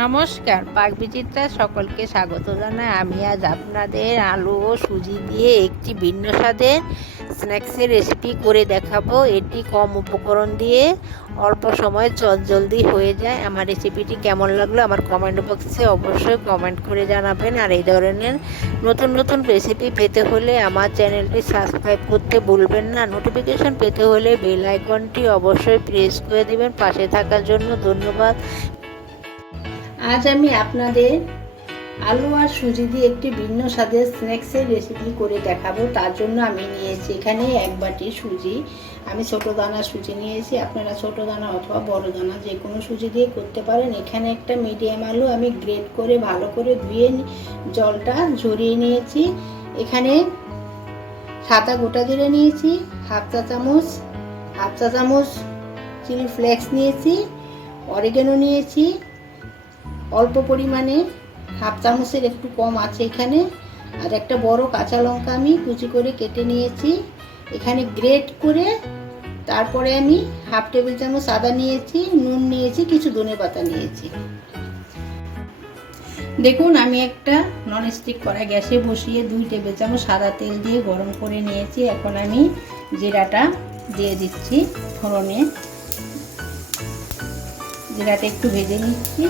নমস্কার, পাক বিচিত্রা সকলকে স্বাগত জানাই। আমি আজ আপনাদের আলু ও সুজি দিয়ে একটি ভিন্ন স্বাদের স্ন্যাক্সের রেসিপি করে দেখাবো। এটি কম উপকরণ দিয়ে অল্প সময়ে জলদি হয়ে যায়। আমার রেসিপিটি কেমন লাগল আমার কমেন্ট বক্সে অবশ্যই কমেন্ট করে জানাবেন। আর এই ধরনের নতুন নতুন রেসিপি পেতে হলে আমার চ্যানেলটি সাবস্ক্রাইব করতে ভুলবেন না। নোটিফিকেশন পেতে হলে বেল আইকনটি অবশ্যই প্রেস করে দেবেন। পাশে থাকার জন্য ধন্যবাদ। আজ আমি আপনাদের আলু আর সুজি দিয়ে একটি ভিন্ন স্বাদের স্ন্যাক্সের রেসিপি করে দেখাবো। তার জন্য আমি নিয়েছি এখানে এক বাটি সুজি। আমি ছোট দানা সুজি নিয়েছি। আপনারা ছোট দানা অথবা বড় দানা যে কোনো সুজি দিয়ে করতে পারেন। এখানে একটা মিডিয়াম আলু আমি গ্রেট করে ভালো করে ধুয়ে জলটা ঝরিয়ে নিয়েছি। এখানে সাদা গোটা জিরে নিয়েছি, হাফ চা চামচ, হাফ চা চামচ চিলি ফ্লেক্স নিয়েছি অরিগেনো নিয়েছি অল্প পরিমাণে হাফ চামচের একটু কম আছে এখানে। আর একটা বড় কাঁচা লঙ্কা আমি কুচি করে কেটে নিয়েছি। এখানে গ্রেট করে তারপরে আমি হাফ টেবিল চামচ আদা নিয়েছি, নুন নিয়েছি, কিছু ধনে পাতা নিয়েছি। দেখুন, আমি একটা ননস্টিক কড়াই গ্যাসে বসিয়ে দুই টেবিল চামচ সাদা তেল দিয়ে গরম করে নিয়েছি। এখন আমি জিরাটা দিয়ে দিচ্ছি ফোড়নে। জিরাটা একটু ভেজে নিচ্ছি।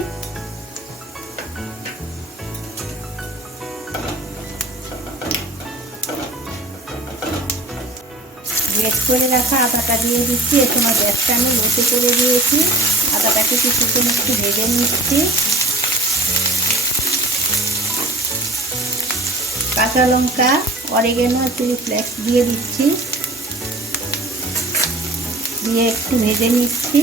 গ্রেট করে রাখা আদাটা দিয়ে দিচ্ছি। এর সময় গ্যাসটা আমি লোতে করে দিয়েছি। আদাটাকে কিছুক্ষণ একটু ভেজে নিচ্ছি। কাঁচা লঙ্কা অরেগেনো চিলি ফ্লেক্স দিয়ে দিচ্ছি। দিয়ে একটু ভেজে নিচ্ছি।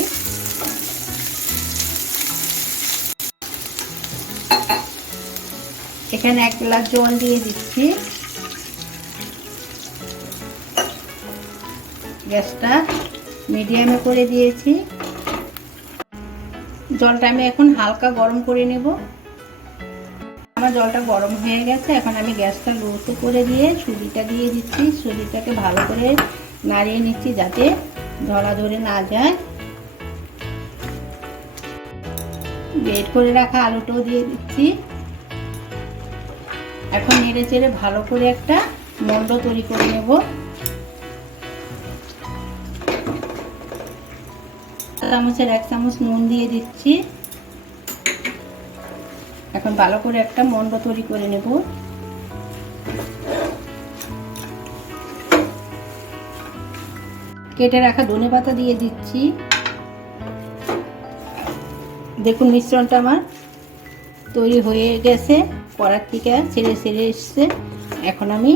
এখানে এক গ্লাস জল দিয়ে দিচ্ছি। গ্যাসটা মিডিয়ামে করে দিয়েছি। জলটা আমি এখন হালকা গরম করে নেব। আমার জলটা গরম হয়ে গেছে, এখন আমি গ্যাসটা লোতে করে দিয়ে সুজিটা দিয়ে দিচ্ছি। সুজিটাকে ভালো করে নাড়িয়ে নিচ্ছি যাতে ধরা ধরে না যায়। বেড করে রাখা আলুটাও দিয়ে দিচ্ছি। এখন নেড়ে চেড়ে ভালো করে একটা মন্ড তৈরি করে নেব। চামচের এক চামচ নুন দিয়ে দিচ্ছি। এখন ভালো করে একটা মন্ড তৈরি করে নেব। কেটে রাখা ধনে পাতা দিয়ে দিচ্ছি। দেখুন মিশ্রণটা আমার তৈরি হয়ে গেছে কড়ার থেকে ছেড়ে ছেড়ে এসছে। এখন আমি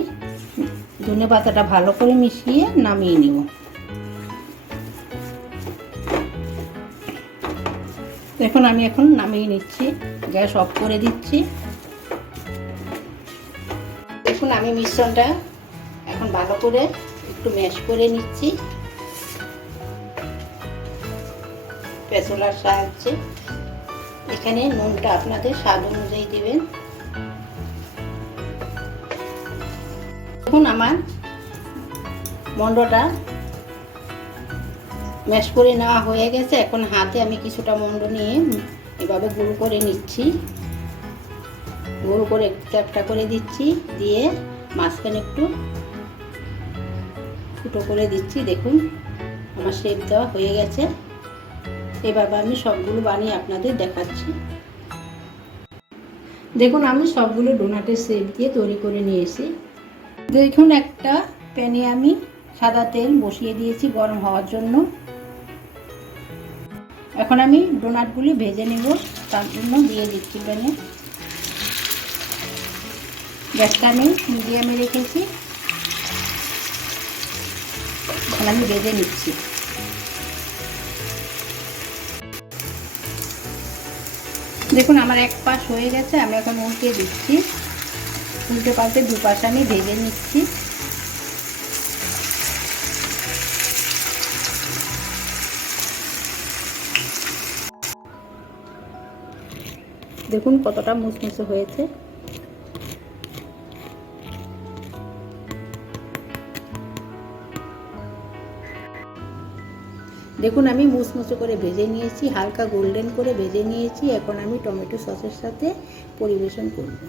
ধনে পাতাটা ভালো করে মিশিয়ে নামিয়ে নেব। দেখুন, আমি এখন নামিয়ে নিচ্ছি। গ্যাস অফ করে দিচ্ছি। দেখুন, আমি মিশ্রণটা এখন ভালো করে একটু ম্যাশ করে নিচ্ছি। পেঁচলার সাহায্যে। এখানে নুনটা আপনাদের স্বাদ অনুযায়ী দেবেন। দেখুন, আমার মন্ডটা ম্যাশ করে নেওয়া হয়ে গেছে। এখন হাতে আমি কিছুটা মন্ড নিয়ে এভাবে গুঁড়ো করে নিচ্ছি। গুঁড়ো করে একটা একটা করে দিচ্ছি, দিয়ে মাঝখানে একটু ফুটো করে দিচ্ছি। দেখুন, আমার শেপ দেওয়া হয়ে গেছে। এভাবে আমি সবগুলো বানিয়ে আপনাদের দেখাচ্ছি। দেখুন, আমি সবগুলো ডোনাটের শেপ দিয়ে তৈরি করে নিয়েছি। দেখুন, একটা প্যানে আমি সাদা তেল বসিয়ে দিয়েছি গরম হওয়ার জন্য। এখন আমি ডোনাটগুলি ভেজে নেব, তার জন্য দিয়ে দিচ্ছি প্যানে। গ্যাসটা আমি মিডিয়ামে রেখেছি। এখন আমি ভেজে নিচ্ছি। দেখুন, আমার এক পাশ হয়ে গেছে, আমি এখন উল্টে দিচ্ছি। উল্টে পাল্টে দু পাশ আমি ভেজে নিচ্ছি। দেখুন কতটা মুসমুসে হয়েছে। দেখুন, আমি মুচমুচে করে ভেজে নিয়েছি, হালকা গোল্ডেন করে ভেজে নিয়েছি। এখন আমি টমেটো সসের সাথে পরিবেশন করব।